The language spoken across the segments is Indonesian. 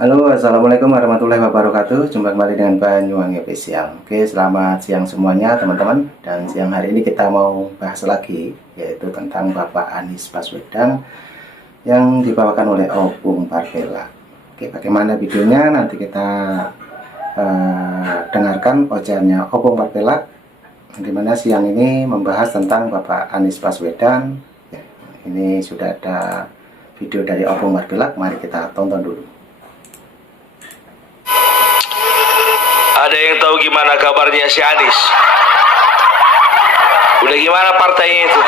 Halo, assalamualaikum warahmatullahi wabarakatuh. Jumpa kembali dengan Banyuwangi Official. Oke, selamat siang semuanya teman-teman. Dan siang hari ini kita mau bahas lagi, yaitu tentang Bapak Anies Baswedan yang dibawakan oleh Opung Parbela. Oke, bagaimana videonya nanti kita dengarkan ocehannya Opung Parbela, dimana siang ini membahas tentang Bapak Anies Baswedan. Ya, ini sudah ada video dari Opung Parbela, mari kita tonton dulu. Ada yang tahu gimana kabarnya si Anies? Udah gimana partainya itu?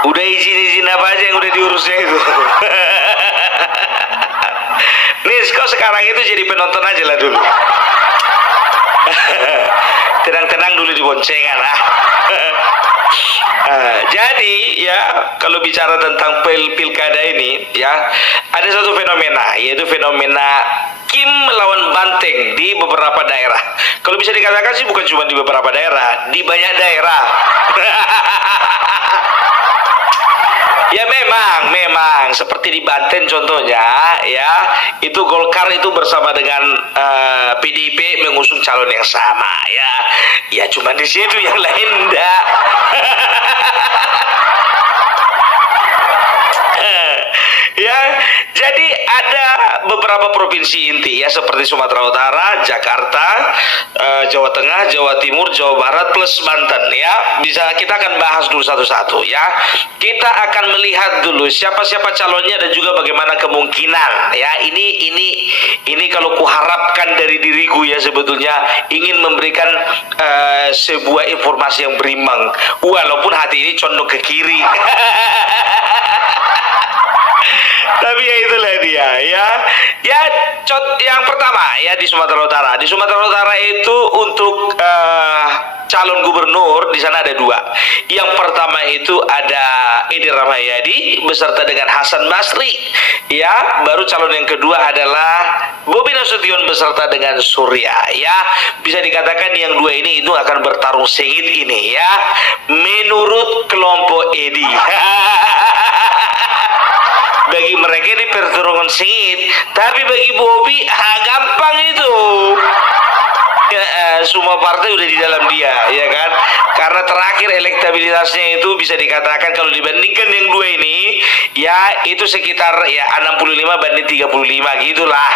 Udah izin-izin apa aja yang udah diurusnya itu? Nis, kau sekarang itu jadi penonton aja lah dulu. Tenang-tenang dulu di boncengan lah. Jadi ya, kalau bicara tentang pilkada ini ya, ada satu fenomena, yaitu fenomena Kim melawan Banteng di beberapa daerah. Kalau bisa dikatakan sih bukan cuma di beberapa daerah, di banyak daerah. Ya memang seperti di Banten contohnya ya, itu Golkar itu bersama dengan PDIP mengusung calon yang sama ya. Ya cuma di situ, yang lain enggak. Ya, jadi ada beberapa provinsi inti ya, seperti Sumatera Utara, Jakarta, Jawa Tengah, Jawa Timur, Jawa Barat plus Banten ya. Bisa kita akan bahas dulu satu-satu ya. Kita akan melihat dulu siapa-siapa calonnya dan juga bagaimana kemungkinan ya. Ini kalau kuharapkan dari diriku ya, sebetulnya ingin memberikan sebuah informasi yang berimbang, walaupun hati ini condong ke kiri. Tapi ya itulah dia ya. Yang pertama ya, di Sumatera Utara. Di Sumatera Utara itu untuk calon gubernur di sana ada dua. Yang pertama itu ada Edi Rahmayadi beserta dengan Hasan Basri. Ya, baru calon yang kedua adalah Bobi Nasution beserta dengan Surya. Ya, bisa dikatakan yang dua ini itu akan bertarung sengit ini ya, menurut kelompok Edi. Bagi mereka ini pertarungan sengit, tapi bagi Bobi gampang itu. Ya, semua partai udah di dalam dia, ya kan? Karena terakhir elektabilitasnya itu bisa dikatakan kalau dibandingkan yang dua ini, ya itu sekitar ya 65 banding 35 gitulah.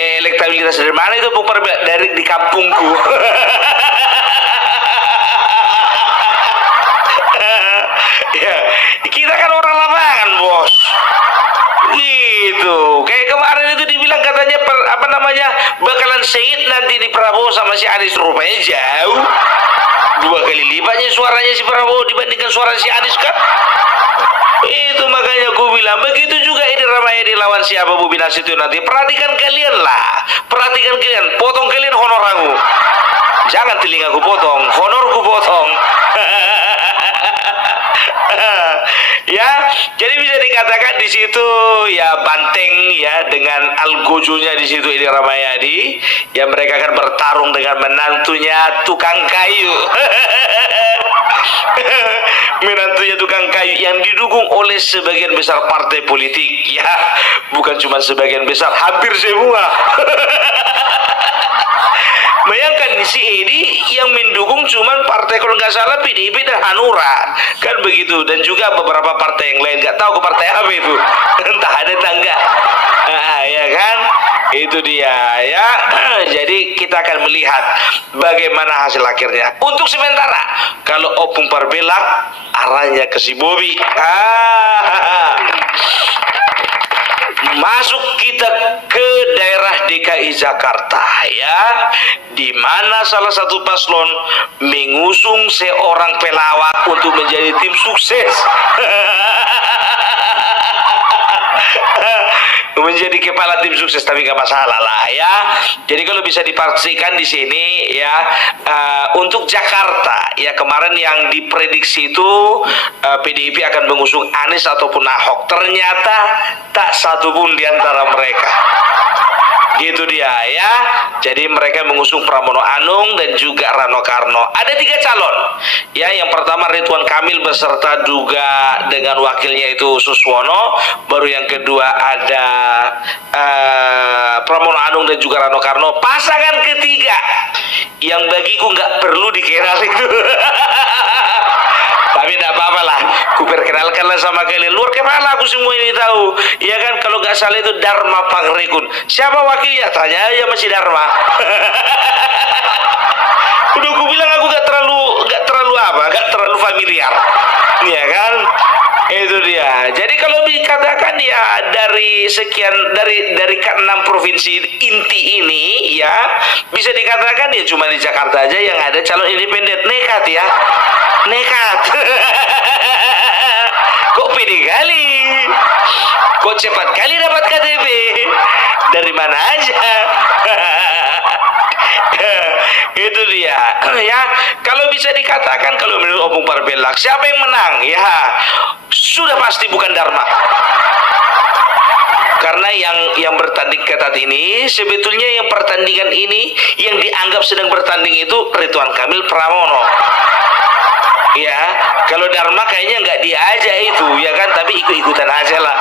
Elektabilitas dari mana itu, dari di kampungku. Ya, kita kan orang lapangan, bos. Gitu. Kayak kemarin itu dibilang katanya bakalan sengit nanti di Prabowo sama si Anies, rupanya jauh. 2 kali lipatnya suaranya si Prabowo dibandingkan suara si Anies kan. Itu makanya aku bilang begitu juga Edi Rahmayadi lawan siapa, Bobi Nasution nanti. Perhatikan kalian lah. Perhatikan kalian, potong kalian honor aku. Jangan telingaku potong, honorku potong. Ya, jadi bisa dikatakan di situ ya Banteng ya, dengan algojonya di situ Edi Rahmayadi ya, mereka akan bertarung dengan menantunya tukang kayu. Menantunya tukang kayu yang didukung oleh sebagian besar partai politik ya, bukan cuma sebagian besar, hampir semua. Bayangkan si Edi yang mendukung cuman partai, kalau nggak salah PDIP dan Hanura kan begitu, dan juga beberapa partai yang lain, nggak tahu ke partai apa itu. Entah ada tangga. Ya kan, itu dia ya. Jadi kita akan melihat bagaimana hasil akhirnya. Untuk sementara kalau Opung Parbela arahnya ke si Bobi. Masuk kita ke daerah DKI Jakarta ya, di mana salah satu paslon mengusung seorang pelawak untuk menjadi tim sukses. Menjadi kepala tim sukses, tapi gak masalah lah ya. Jadi kalau bisa dipastikan di sini ya, untuk Jakarta ya, kemarin yang diprediksi itu PDIP akan mengusung Anies ataupun Ahok, ternyata tak satu pun di antara mereka. Gitu dia ya. Jadi mereka mengusung Pramono Anung dan juga Rano Karno. Ada 3 calon. Ya, yang pertama Ridwan Kamil beserta juga dengan wakilnya itu Suswono. Baru yang kedua ada Pramono Anung dan juga Rano Karno. Pasangan ketiga yang bagiku nggak perlu dikira itu. Tapi tidak apa-apa lah, ku perkenalkanlah sama kalian. Luar kepala aku semua ini tahu. Ya kan, kalau nggak salah itu Dharma Pangrekun. Siapa wakilnya? Tanya aja masih Dharma. Udah aku bilang aku nggak terlalu familiar. Ya kan? Itu dia. Jadi kalau dikatakan ya dari dari ke-6 provinsi inti ini ya bisa dikatakan ya cuma di Jakarta aja yang ada calon independen. Nekat ya. Nekat. Kok pede kali? Kok cepat kali dapat KTP? Dari mana aja? Itu dia ya. Kalau bisa dikatakan, kalau menurut Opung Parbelak, siapa yang menang? Ya sudah pasti bukan Dharma. Karena yang bertanding ketat ini sebetulnya yang pertandingan ini yang dianggap sedang bertanding itu Ridwan Kamil Pramono. Ya, kalau Dharma kayaknya nggak diajak itu, ya kan? Tapi ikut-ikutan aja lah.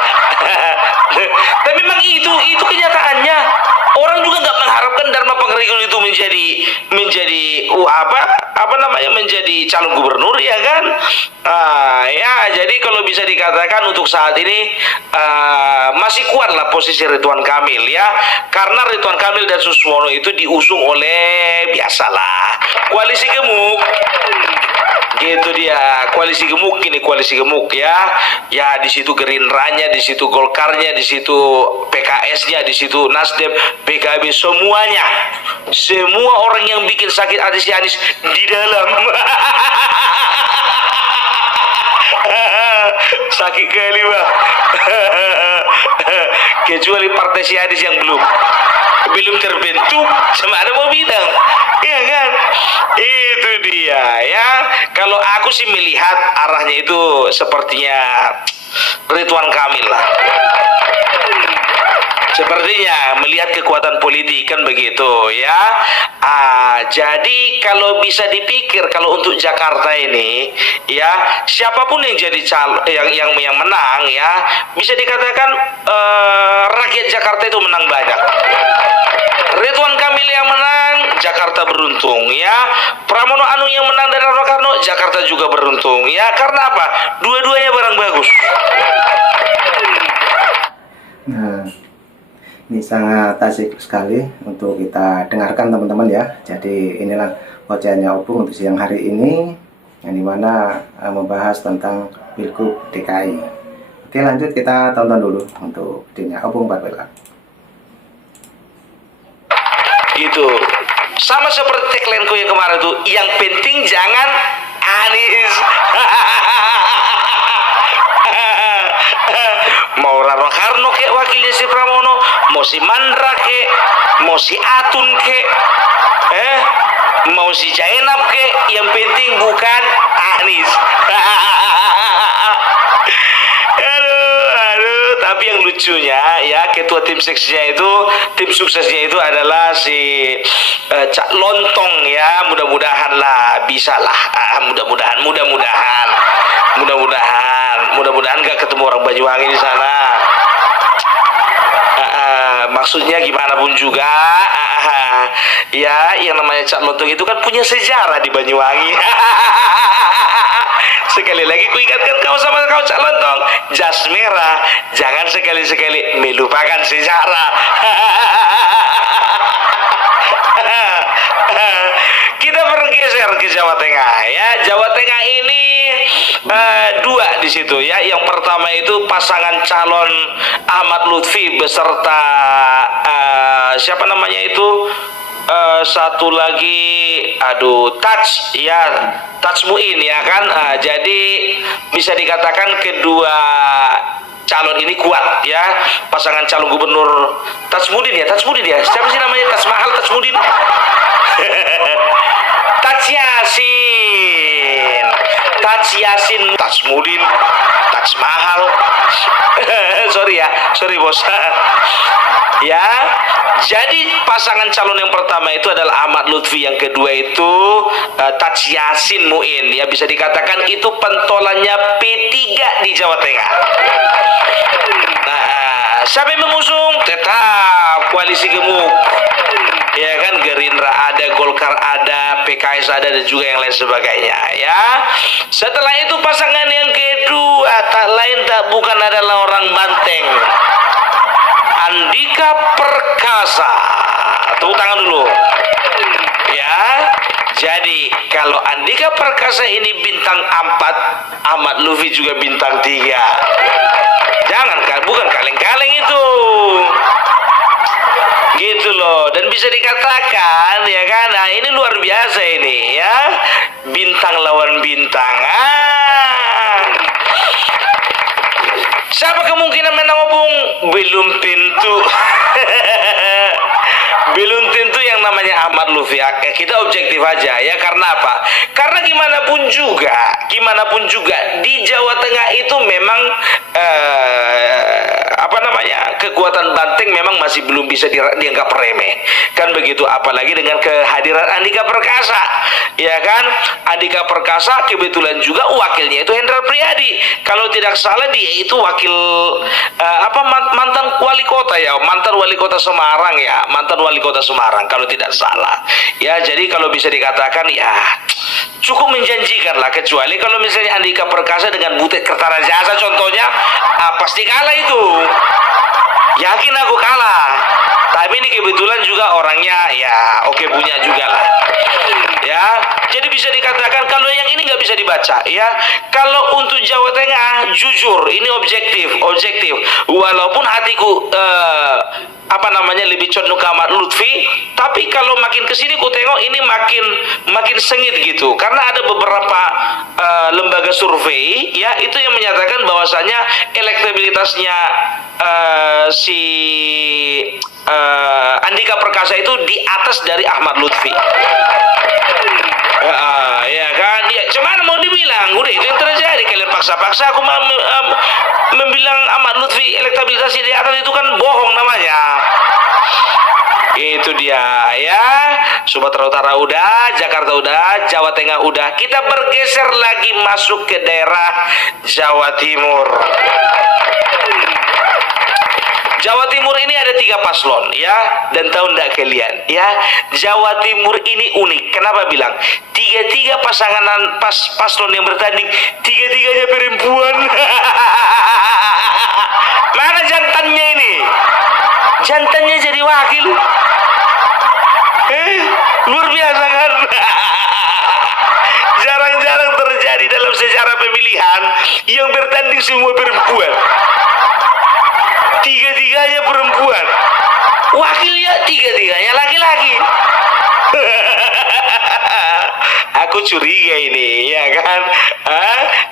Tapi memang itu kenyataannya. Orang juga nggak mengharapkan Dharma Pangrekun itu menjadi calon gubernur, ya kan? Ya, jadi kalau bisa dikatakan untuk saat ini masih kuat lah posisi Ridwan Kamil ya, karena Ridwan Kamil dan Suswono itu diusung oleh biasalah koalisi gemuk. Gitu dia, koalisi gemuk ini, koalisi gemuk ya. Ya di situ Gerindranya, di situ Golkarnya, di situ PKS-nya, di situ Nasdem, PKB, semuanya. Semua orang yang bikin sakit hati si Anies di dalam. Sakit kali, Pak. Kecuali partai si Anies yang belum terbentuk, sama ada mau bilang, ya kan? Itu dia ya. Kalau aku sih melihat arahnya itu sepertinya Ridwan Kamil lah. Sepertinya melihat kekuatan politik kan begitu ya. Jadi kalau bisa dipikir, kalau untuk Jakarta ini ya, siapapun yang jadi yang menang ya, bisa dikatakan rakyat Jakarta itu menang banyak. Ridwan Kamil yang menang, Jakarta beruntung ya. Pramono Anung yang menang dan Rano Karno, Jakarta juga beruntung ya. Karena apa? Dua-duanya barang bagus. Nah, ini sangat asik sekali untuk kita dengarkan teman-teman ya. Jadi inilah ocehannya Opung untuk siang hari ini, yang dimana membahas tentang Pilgub DKI. Oke, lanjut kita tonton dulu untuk videonya Opung Parbelak. Gitu. Sama seperti tagline-ku yang kemarin tuh, yang penting jangan Anies. Mau Rano Karno ke wakilnya si Pramono, mau si Mandra ke, mau si Atun ke, mau si Jainab ke, yang penting bukan Anies. Tapi yang lucunya ya, ketua tim suksesnya itu adalah si Cak Lontong ya. Mudah-mudahan lah bisa lah. Mudah-mudahan nggak ketemu orang Banyuwangi di sana. Maksudnya gimana pun juga ya, yang namanya Cak Lontong itu kan punya sejarah di Banyuwangi. Sekali lagi ku ingatkan kau sama kau Cak Lontong, jas merah, jangan sekali-sekali melupakan sejarah. Kita bergeser ke Jawa Tengah ya. Jawa Tengah ini dua di situ ya. Yang pertama itu pasangan calon Ahmad Lutfi beserta siapa namanya itu, satu lagi Taj Muin ya kan. Jadi bisa dikatakan kedua calon ini kuat ya. Pasangan calon gubernur Taj Mudin ya, siapa sih namanya, Taj Mahal, Taj Mudin. Taj Yasin, Taj Mudin, Taj Mahal. sorry bos. Ya, jadi pasangan calon yang pertama itu adalah Ahmad Lutfi, yang kedua itu Taj Yassin Muin. Ya, bisa dikatakan itu pentolannya P3 di Jawa Tengah. Nah, siapa yang mengusung? Tetap koalisi gemuk. Ya kan, Gerindra ada, Golkar ada, PKS ada, dan juga yang lain sebagainya. Ya, setelah itu pasangan yang kedua tak lain tak bukan adalah orang Banteng, Andika Perkasa. Tepuk tangan dulu. Ya, jadi kalau Andika Perkasa ini bintang 4, Ahmad Lutfi juga bintang 3. Jangan, bukan kaleng-kaleng itu. Gitu loh, dan bisa dikatakan ya kan, nah ini luar biasa ini ya, bintang lawan bintang. Siapa kemungkinan menang opung? Belum tentu. Belum tentu yang namanya Ahmad Lutfi. Kita objektif aja ya, karena apa? Karena gimana pun juga di Jawa Tengah itu memang kekuatan Banteng memang masih belum bisa dianggap remeh, kan begitu, apalagi dengan kehadiran Andika Perkasa, ya kan. Andika Perkasa kebetulan juga wakilnya itu Hendrar Priyadi, kalau tidak salah dia itu wakil mantan wali kota ya, mantan wali kota Semarang kalau tidak salah ya. Jadi kalau bisa dikatakan ya cukup menjanjikan lah, kecuali kalau misalnya Andika Perkasa dengan Butet Kertarajasa contohnya, pasti kalah itu. Yakin aku kalah. Tapi ini kebetulan juga orangnya ya oke punya juga lah. Ya, jadi bisa dikatakan kalau yang ini nggak bisa dibaca ya. Kalau untuk Jawa Tengah jujur ini objektif. Walaupun hatiku lebih condong ke Ahmad Lutfi, tapi kalau makin kesini ku tengok ini makin sengit gitu, karena ada beberapa lembaga survei ya itu yang menyatakan bahwasanya elektabilitasnya Andika Perkasa itu di atas dari Ahmad Lutfi. Ya kan, ya cuman mau dibilang udah itu yang terjadi, kalian paksa-paksa aku membilang Ahmad Lutfi elektabilitasnya di atas, itu kan bohong namanya. Itu dia ya. Sumatera Utara udah, Jakarta udah, Jawa Tengah udah. Kita bergeser lagi masuk ke daerah Jawa Timur. Jawa Timur ini ada 3 paslon ya, dan tahu enggak kalian ya, Jawa Timur ini unik. Kenapa bilang? 3 paslon yang bertanding, 3-3-nya perempuan. Mana jantannya ini? Jantannya jadi wakil. Luar biasa kan? Jarang-jarang terjadi dalam sejarah pemilihan yang bertanding semua perempuan. 3-3-nya perempuan, wakilnya 3-3-nya laki-laki. Aku curiga ini ya kan.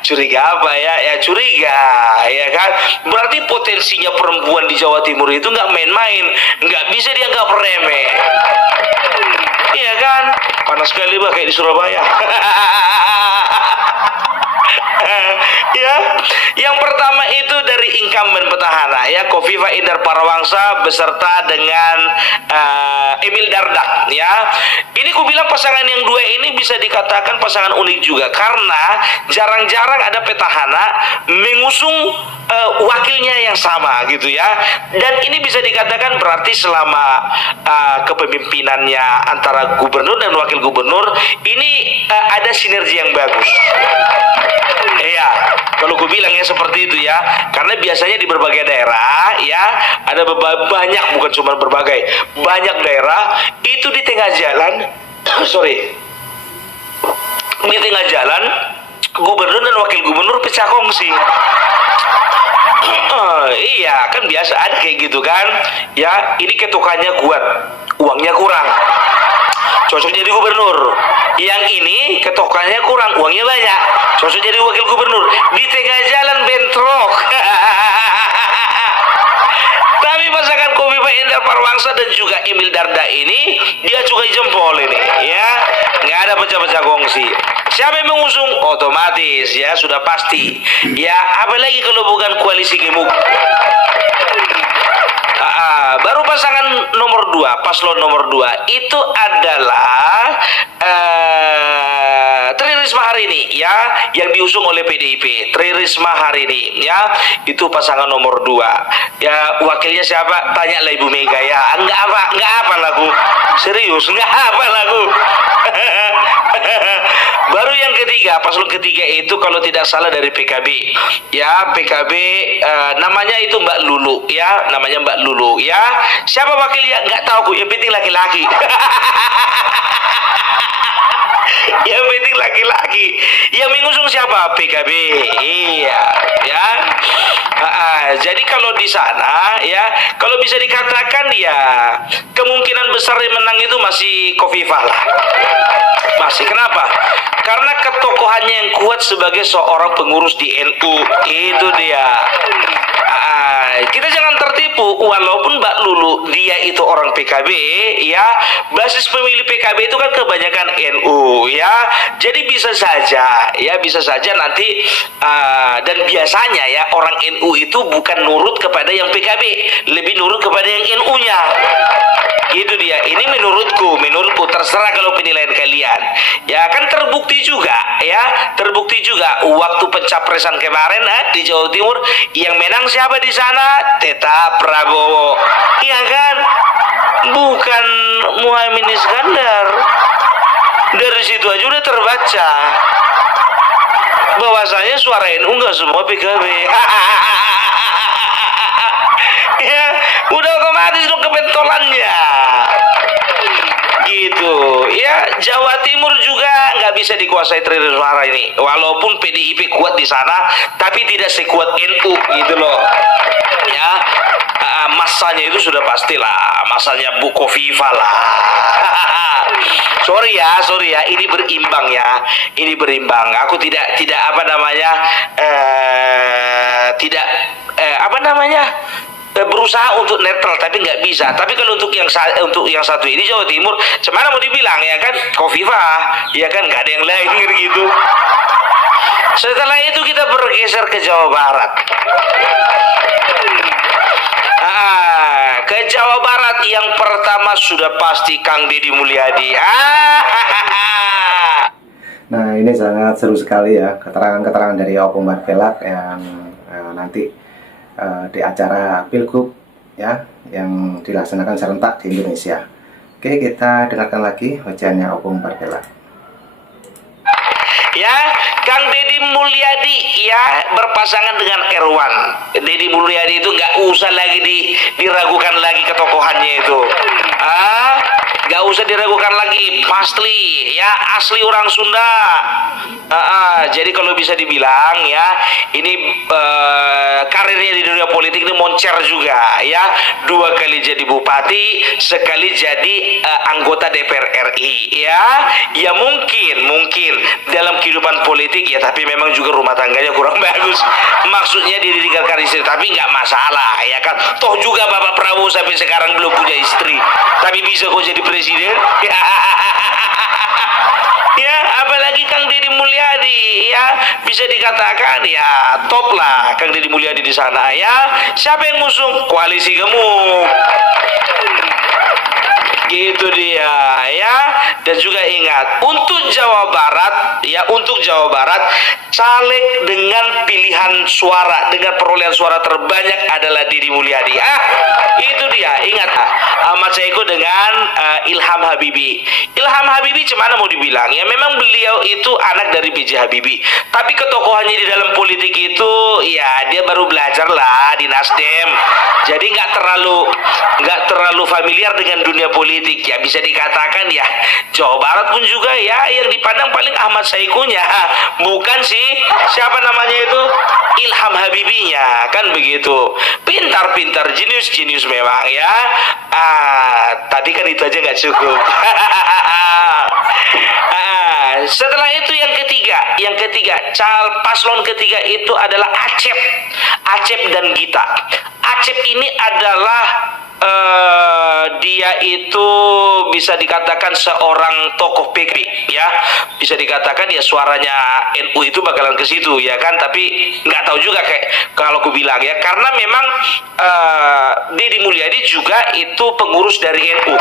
Curiga apa ya? Ya curiga ya kan. Berarti potensinya perempuan di Jawa Timur itu nggak main-main, nggak bisa dianggap remeh. Iya kan? Panas sekali bah kayak di Surabaya. Ya, yang pertama itu dari incumbent petahana ya, Kofifa Indar Parawangsa beserta dengan Emil Dardak ya. Ini ku bilang pasangan yang dua ini bisa dikatakan pasangan unik juga, karena jarang-jarang ada petahana mengusung wakilnya yang sama gitu ya. Dan ini bisa dikatakan berarti selama kepemimpinannya antara gubernur dan wakil gubernur ini ada sinergi yang bagus. Iya, kalau gue bilang ya seperti itu ya, karena biasanya di berbagai daerah ya ada banyak, bukan cuma berbagai, banyak daerah itu di tengah jalan, di tengah jalan gubernur dan wakil gubernur pecah kongsi. Iya kan biasa ada kayak gitu kan ya, ini ketukannya kuat, uangnya kurang, cocok jadi gubernur. Yang ini ketokannya kurang, uangnya banyak, cocok jadi wakil gubernur. Di tengah jalan bentrok. Tapi pasangan Kofifa Indar Parawangsa dan juga Emil Dardak ini dia cukai jempol ini ya, nggak ada pecah-pecah kongsi. siapa yang mengusung? Otomatis ya sudah pasti. Ya apalagi kalau bukan koalisi gemuk. Baru pasangan nomor 2, paslon nomor 2 itu adalah Tri Risma hari ini ya, yang diusung oleh PDIP. Tri Risma hari ini ya, itu pasangan nomor 2. Ya wakilnya siapa? Tanyalah Ibu Mega ya. Enggak apa lagu. Serius, enggak apa lagu. Baru yang ketiga, paslon ketiga itu kalau tidak salah dari PKB. Ya, PKB namanya itu Mbak Lulu ya, namanya Mbak Lulu ya. Siapa wakilnya? Nggak tahu, yang penting laki-laki. Yang penting laki-laki. Yang mengusung siapa? PKB. Iya, ya. Jadi kalau di sana ya, kalau bisa dikatakan ya kemungkinan besar yang menang itu masih Khofifah lah. Masih. Kenapa? Karena ketokohannya yang kuat sebagai seorang pengurus di NU. Itu dia. Kita jangan tertipu, walaupun Mbak Lulu dia itu orang PKB ya, basis pemilih PKB itu kan kebanyakan NU ya. Jadi bisa saja nanti dan biasanya ya orang NU itu bukan nurut kepada yang PKB, lebih nurut kepada yang NU-nya. Itu dia. Ini menurutku terserah kalau penilaian kalian. Ya kan terbukti juga waktu pencapresan kemarin di Jawa Timur yang menang siapa di sana? Tetap Prabowo. Iya kan? Bukan Muhaimin Iskandar. Dari situ aja udah terbaca bahwasanya suara NU enggak semua PKB. Ya, udah otomatis dong kebentolannya. Gitu ya. Jawa Timur juga nggak bisa dikuasai Tri Risma ini, walaupun PDIP kuat di sana tapi tidak sekuat NU gitu loh ya. Masanya itu sudah pastilah, masanya Bu Khofifah lah. sorry ya, ini berimbang. Aku tidak berusaha untuk netral, tapi nggak bisa. Tapi kalau untuk yang satu ini Jawa Timur, cemana mau dibilang ya kan, Khofifah ya kan, nggak ada yang lain gitu. Setelah itu kita bergeser ke Jawa Barat. Ke Jawa Barat yang pertama sudah pasti Kang Deddy Mulyadi. Nah, ini sangat seru sekali ya, keterangan-keterangan dari Opung Barkelak yang nanti di acara Pilgub ya, yang dilaksanakan serentak di Indonesia. Oke, kita dengarkan lagi wajannya Opung Barkelak. Ya, Kang Deddy Mulyadi ya berpasangan dengan Erwan. Deddy Mulyadi itu nggak usah lagi diragukan lagi ketokohannya itu. Nggak usah diragukan lagi, pasti ya, asli orang Sunda. Jadi kalau bisa dibilang ya, ini karirnya di dunia politik ini moncer juga ya. 2 kali jadi bupati, sekali jadi anggota DPR RI ya. Ya mungkin dalam kehidupan politik ya, tapi memang juga rumah tangganya kurang bagus. Maksudnya dia ditinggalkan istri, tapi nggak masalah ya kan. Toh juga Bapak Prabowo sampai sekarang belum punya istri, tapi bisa kok jadi presiden. Ya, apalagi Kang Deddy Mulyadi ya, bisa dikatakan ya top lah Kang Deddy Mulyadi di sana ya. Siapa yang ngusung? Koalisi gemuk. Gitu dia ya. Dan juga ingat, untuk Jawa Barat caleg dengan pilihan suara, dengan perolehan suara terbanyak adalah Deddy Mulyadi. Itu dia. Ingat, Ahmad Saiku dengan Ilham Habibie. Ilham Habibie cemana mau dibilang ya, memang beliau itu anak dari B.J. Habibie, tapi ketokohannya di dalam politik itu ya dia baru belajar lah di Nasdem, jadi nggak terlalu familiar dengan dunia politik ya. Bisa dikatakan ya Jawa Barat pun juga ya yang dipandang paling Ahmad Saikunya, bukan sih siapa namanya itu, Ilham Habibinya, kan begitu. Pintar jenius memang ya. Tadi kan itu aja nggak cukup. Setelah itu yang ketiga paslon ketiga itu adalah Acep dan Gita. Acep ini adalah dia itu bisa dikatakan seorang tokoh PKB, ya, bisa dikatakan ya suaranya NU itu bakalan ke situ, ya kan, tapi nggak tahu juga kayak kalau aku bilang ya, karena memang Deddy Mulyadi juga itu pengurus dari NU,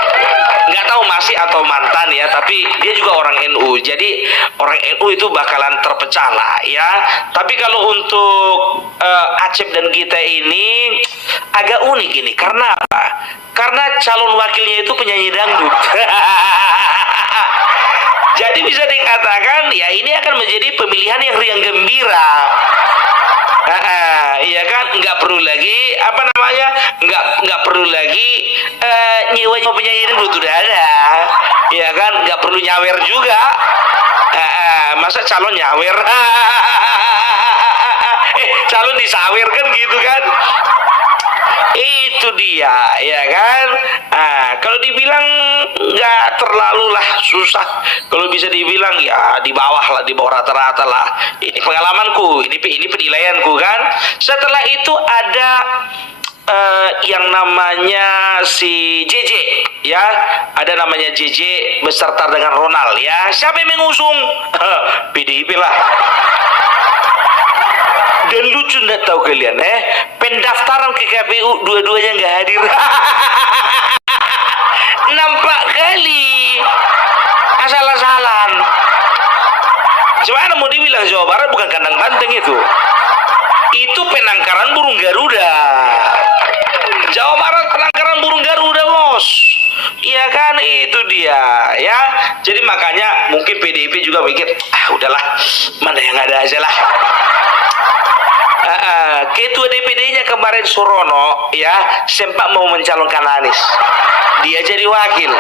nggak tahu masih atau mantan ya, tapi dia juga orang NU, jadi orang NU itu bakalan terpecah lah ya. Tapi kalau untuk Acep dan kita ini agak unik ini, karena apa? Karena calon wakilnya itu penyanyi dangdut. Jadi bisa dikatakan ya ini akan menjadi pemilihan yang riang gembira. Iya kan, nggak perlu lagi apa namanya, nggak perlu lagi nyewa penyanyi dangdut, udah ada, ya kan, nggak perlu nyawer juga. Masa calon nyawer, calon disawer kan gitu kan. Itu dia, ya kan. Kalau dibilang nggak terlalu lah susah, kalau bisa dibilang ya di bawah lah, di bawah rata-rata lah. Ini pengalamanku, ini penilaianku kan. Setelah itu ada yang namanya si JJ, ya, ada namanya JJ beserta dengan Ronald, ya. Siapa yang mengusung? PDIP lah. Dan lucu nggak tahu kalian, pendaftaran ke KPU dua-duanya nggak hadir. Nampak kali asal-asalan. Gimana mau dibilang, Jawa Barat bukan kandang banteng itu penangkaran burung Garuda. Jawa Barat penangkaran burung Garuda, bos. Iya kan, itu dia ya. Jadi makanya mungkin PDIP juga mikir, udahlah, mana yang ada aja lah. Ketua DPD-nya kemarin Surono ya sempat mau mencalonkan Anies, dia jadi wakil.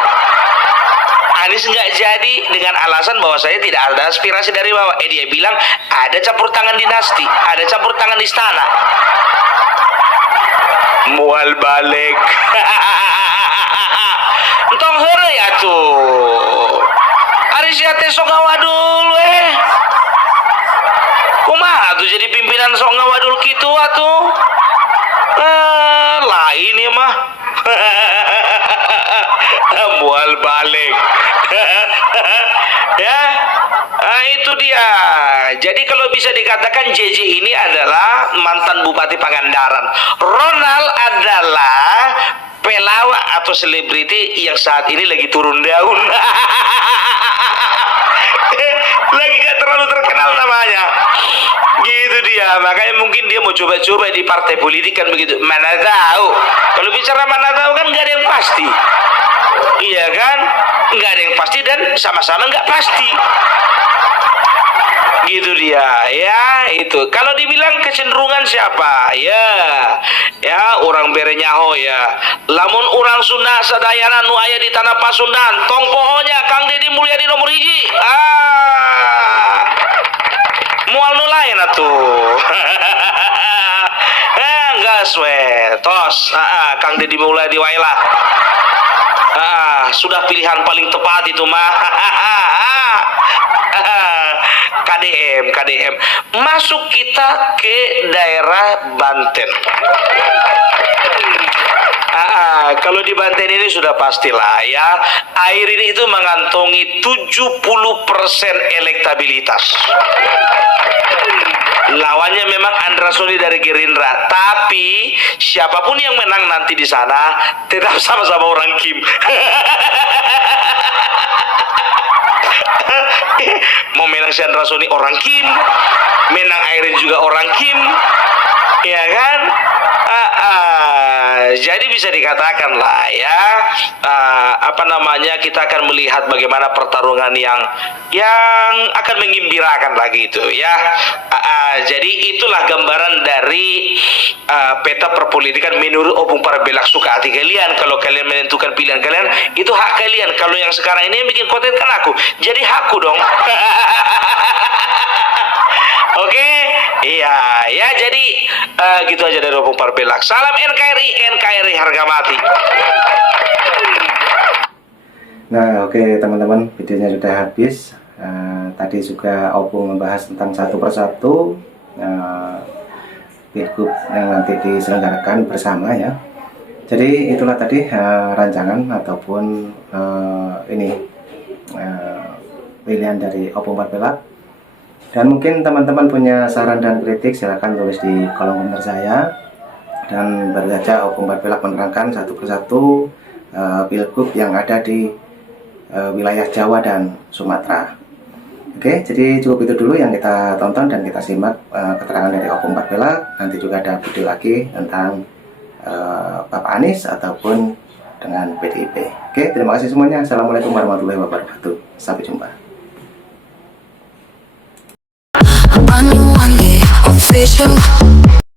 Anies nggak jadi dengan alasan bahwa saya tidak ada aspirasi dari bawah. Dia bilang ada campur tangan dinasti, ada campur tangan istana. Mual balik. Entong hore ya tuh. Aris ya teh sok ngawadul kumaha tuh jadi pimpinan sok ngawadul gitu atuh. Lain ya mah. Mual balik. Ya, itu dia. Jadi kalau bisa dikatakan JJ ini adalah mantan Bupati Pangandaran. Ronald adalah pelawak atau selebriti yang saat ini lagi turun daun. Lagi gak terlalu terkenal namanya. Gitu dia. Makanya mungkin dia mau coba-coba di partai politik kan begitu. Mana tahu. Kalau bicara mana tahu kan gak ada yang pasti. Iya kan? Nggak ada yang pasti dan sama-sama nggak pasti. Gitu dia, ya itu. Kalau dibilang kecenderungan siapa? Ya orang berenyaho ya. Lamun orang Sunda sadayana nu aya di tanah Pasundan, tong pohonya Kang Deddy Mulyadi nomor hiji. Mual nu lain atuh. Gas we, tos. Kang Deddy Mulyadi wae lah. Sudah pilihan paling tepat itu mah. KDM masuk kita ke daerah Banten. Kalau di Banten ini sudah pastilah ya, air ini itu mengantongi 70% elektabilitas. Lawannya memang Andra Soni dari Gerindra, tapi siapapun yang menang nanti di sana tetap sama-sama orang Kim. Mau menang si Andra Soni orang Kim, menang Airin juga orang Kim, ya kan? Jadi bisa dikatakan lah ya, kita akan melihat bagaimana pertarungan yang akan menggembirakan lagi itu ya. Jadi itulah gambaran dari peta perpolitikan menurut Opung Parbelak suka hati kalian. Kalau kalian menentukan pilihan kalian, itu hak kalian. Kalau yang sekarang ini yang bikin konten kan aku, jadi hakku dong. Oke, iya, ya jadi gitu aja dari Opung Parbelak. Salam NKRI harga mati. Nah, oke teman-teman, videonya sudah habis. Tadi juga Opung membahas tentang satu persatu pilgub yang nanti diselenggarakan bersama ya. Jadi itulah tadi rancangan ataupun pilihan dari Opung Parpelak. Dan mungkin teman-teman punya saran dan kritik silahkan tulis di kolom komentar saya. Dan baru saja Opung Parpelak menerangkan satu persatu pilgub yang ada di wilayah Jawa dan Sumatera. Oke, jadi cukup itu dulu yang kita tonton dan kita simak keterangan dari Opung Parpelak. Nanti juga ada video lagi tentang Bapak Anies ataupun dengan PDIP. Oke, terima kasih semuanya. Assalamualaikum warahmatullahi wabarakatuh. Sampai jumpa. Official.